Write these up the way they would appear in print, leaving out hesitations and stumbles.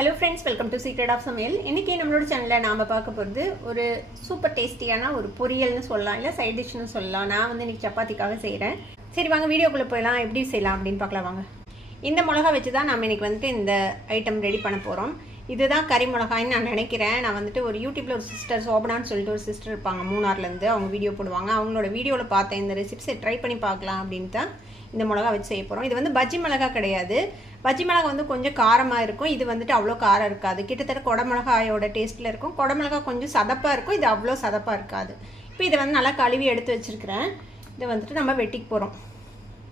Hello friends, welcome to secret of சமையல். இன்றைக்கி நம்மளோட சேனலில் நாம் பார்க்க போகிறது ஒரு சூப்பர் டேஸ்டியான ஒரு பொரியல்னு சொல்லலாம், இல்லை சைட் டிஷ்னு சொல்லலாம். நான் வந்து இன்றைக்கி சப்பாத்திக்காக செய்கிறேன். சரி வாங்க வீடியோக்குள்ளே போயிடலாம், எப்படி செய்யலாம் அப்படின்னு பார்க்கலாம் வாங்க. இந்த மிளகா வச்சு தான் நம்ம இன்றைக்கி வந்துட்டு இந்த ஐட்டம் ரெடி பண்ண போகிறோம். இதுதான் கறி மிளகாய்ன்னு நான் நினைக்கிறேன். நான் வந்துட்டு ஒரு யூடியூப்பில் ஒரு சிஸ்டர் சோபனான்னு சொல்லிட்டு ஒரு சிஸ்டர் இருப்பாங்க, மூணார்லேருந்து. அவங்க வீடியோ போடுவாங்க. அவங்களோட வீடியோவில் பார்த்தேன் இந்த ரெசிப்ஸை ட்ரை பண்ணி பார்க்கலாம் அப்படின்னு தான் இந்த மிளகா வச்சு செய்ய போகிறோம். இது வந்து பஜ்ஜி மிளகா கிடையாது. பஜ்ஜி மிளகா வந்து கொஞ்சம் காரமாக இருக்கும், இது வந்துட்டு அவ்வளோ காரம் இருக்காது. கிட்டத்தட்ட குடமிளகாயோட டேஸ்ட்டில் இருக்கும். குடமிளகா கொஞ்சம் சதப்பாக இருக்கும், இது அவ்வளோ சதப்பாக இருக்காது. இப்போ இதை வந்து நல்லா கழுவி எடுத்து வச்சுருக்கிறேன். இதை வந்துட்டு நம்ம வெட்டிக்கு போகிறோம்.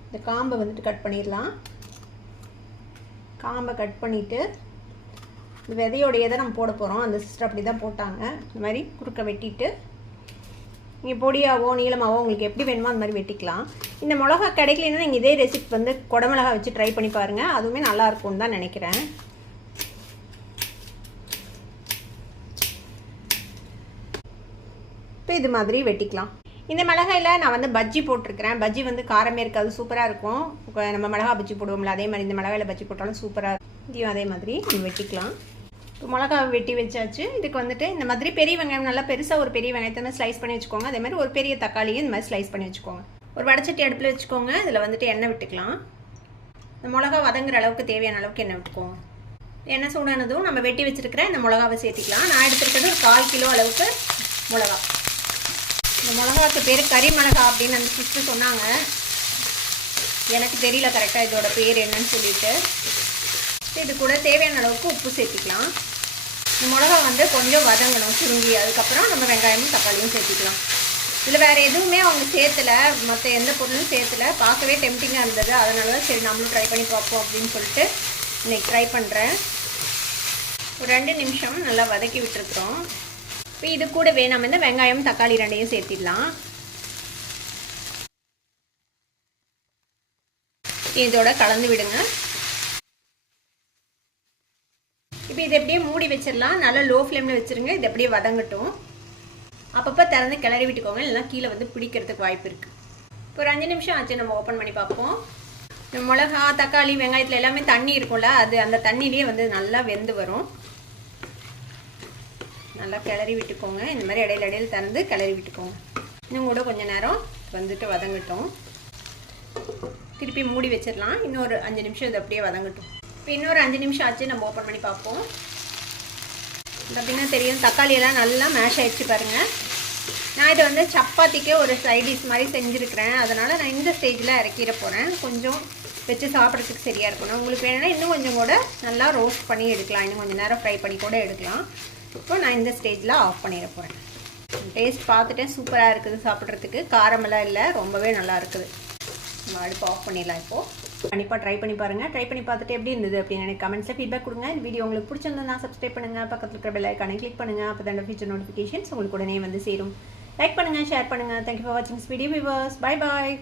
இந்த காம்பை வந்துட்டு கட் பண்ணிடலாம். காம்பை கட் பண்ணிவிட்டு இந்த விதையோடையே தான் நம்ம போட போகிறோம். அந்த சிஸ்டர் அப்படி தான் போட்டாங்க. இந்த மாதிரி குறுக்க வெட்டிட்டு நீங்கள் பொடியாவோ நீளமாவோ உங்களுக்கு எப்படி வேணுமோ அந்த மாதிரி வெட்டிக்கலாம். இந்த மிளகா கிடைக்கலன்னா நீங்கள் இதே ரெசிபி வந்து குடமிளகா வச்சு ட்ரை பண்ணி பாருங்கள், அதுவுமே நல்லாயிருக்கும்னு தான் நினைக்கிறேன். இப்போ இது மாதிரி வெட்டிக்கலாம். இந்த மிளகாயில் நான் வந்து பஜ்ஜி போட்டிருக்கிறேன். பஜ்ஜி வந்து காரமே இருக்காது, சூப்பராக இருக்கும். நம்ம மிளகா பஜ்ஜி போடுவோம்ல, அதே மாதிரி இந்த மிளகாயில் பஜ்ஜி போட்டாலும் சூப்பராக இருக்கும். இதையும் அதே மாதிரி நம்ம வெட்டிக்கலாம். இப்போ மிளகா வெட்டி வச்சாச்சு. இதுக்கு வந்துட்டு இந்த மாதிரி பெரிய வெங்காயம், நல்லா பெருசாக ஒரு பெரிய வெங்காயத்தை ஸ்லைஸ் பண்ணி வச்சுக்கோங்க. அதே மாதிரி ஒரு பெரிய தக்காளியும் இந்த மாதிரி ஸ்லைஸ் பண்ணி வச்சுக்கோங்க. ஒரு வடச்சட்டி அடுப்பில் வச்சுக்கோங்க. இதில் வந்துட்டு எண்ணெய் விட்டுக்கலாம். இந்த மிளகா வதங்குற அளவுக்கு தேவையான அளவுக்கு எண்ணெய் விட்டுக்கோங்க. எண்ணெய் சூடானதும் நம்ம வெட்டி வச்சுருக்கிற இந்த மிளகாவை சேர்த்திக்கலாம். நான் எடுத்துருக்கிறது ஒரு 1/4 கிலோ அளவுக்கு மிளகா. இந்த மிளகாவுக்கு பேர் கறி மிளகா அப்படின்னு அந்த சிஸ்டர் சொன்னாங்க. எனக்கு தெரியல கரெக்டாக இதோட பேர் என்னன்னு சொல்லிட்டு. இது கூட தேவையான அளவுக்கு உப்பு சேர்த்திக்கலாம். இந்த மிளகா வந்து கொஞ்சம் வதங்கணும் சுருங்கி. அதுக்கப்புறம் நம்ம வெங்காயமும் தக்காளியும் சேர்த்திக்கலாம். இதில் வேறு எதுவுமே அவங்க சேர்த்துல, மற்ற எந்த பொருளும் சேர்த்துல. பார்க்கவே டெம்டிங்காக இருந்தது, அதனால தான் சரி நம்மளும் ட்ரை பண்ணி பார்ப்போம் அப்படின்னு சொல்லிட்டு இன்றைக்கி ட்ரை பண்ணுறேன். ஒரு 2 நிமிஷம் நல்லா வதக்கி விட்டுருக்குறோம். இப்போ இது கூடவே நம்ம இந்த வெங்காயம் தக்காளி ரெண்டையும் சேர்த்திடலாம். இதோட கலந்து விடுங்க. இப்போ இதை எப்படியே மூடி வச்சிடலாம். நல்லா லோ ஃப்ளேமில் வச்சுருங்க. இது அப்படியே வதங்கட்டும். அப்பப்போ திறந்து கிளறி விட்டுக்கோங்க, இல்லைனா கீழே வந்து பிடிக்கிறதுக்கு வாய்ப்பு இருக்குது. இப்போ ஒரு 5 நிமிஷம் ஆச்சு, நம்ம ஓப்பன் பண்ணி பார்ப்போம். இந்த மிளகா தக்காளி வெங்காயத்தில் எல்லாமே தண்ணி இருக்கும்ல, அது அந்த தண்ணியிலே வந்து நல்லா வெந்து வரும். நல்லா கிளறி விட்டுக்கோங்க. இந்த மாதிரி இடையில திறந்து கிளறி விட்டுக்கோங்க. இன்னும் கூட கொஞ்சம் நேரம் வந்துட்டு வதங்கட்டும். திருப்பி மூடி வச்சிடலாம். இன்னொரு 5 நிமிஷம் இது அப்படியே வதங்கட்டும். இப்போ இன்னொரு 5 நிமிஷம் ஆச்சு, நம்ம ஓப்பன் பண்ணி பார்ப்போம். பார்த்தீங்கன்னா தெரியும், தக்காளியெல்லாம் நல்லா மேஷ் ஆகிடுச்சு பாருங்கள். நான் இதை வந்து சப்பாத்திக்கே ஒரு சைட் டிஷ் மாதிரி செஞ்சுருக்கிறேன். அதனால் நான் இந்த ஸ்டேஜில் இறக்கிட போகிறேன். கொஞ்சம் வச்சு சாப்பிட்றதுக்கு சரியாக இருக்கணும். உங்களுக்கு வேணும்னா இன்னும் கொஞ்சம் கூட நல்லா ரோஸ்ட் பண்ணி எடுக்கலாம், இன்னும் கொஞ்சம் நேரம் ஃப்ரை பண்ணி கூட எடுக்கலாம். இப்போ நான் இந்த ஸ்டேஜில் ஆஃப் பண்ணிட போகிறேன். டேஸ்ட் பார்த்துட்டேன், சூப்பராக இருக்குது. சாப்பிட்றதுக்கு காரமெல்லாம் இல்லை, ரொம்பவே நல்லா இருக்குது. நம்ம அடுப்பு ஆஃப் பண்ணிடலாம். இப்போது கண்டிப்பாக ட்ரை பண்ணி பாருங்கள். ட்ரை பண்ணி பார்த்துட்டு எப்படி இருந்தது அப்படின்னு எனக்கு கமெண்ட்ஸில் ஃபீட்பேக் கொடுங்க. இந்த வீடியோ உங்களுக்கு பிடிச்சிருந்தா சப்ஸ்கிரைப் பண்ணுங்கள், பக்கத்தில் இருக்கிற பெல் ஐக்கானை கிளிக் பண்ணுங்கள். அப்போ தான் ஃபியூச்சர் நோட்டிஃபிகேஷன்ஸ் உங்களுக்கு உடனே வந்து சேரும். லைக் பண்ணுங்கள், ஷேர் பண்ணுங்கள். தேங்க்யூ ஃபார் வாட்சிங் this video viewers. Bye bye.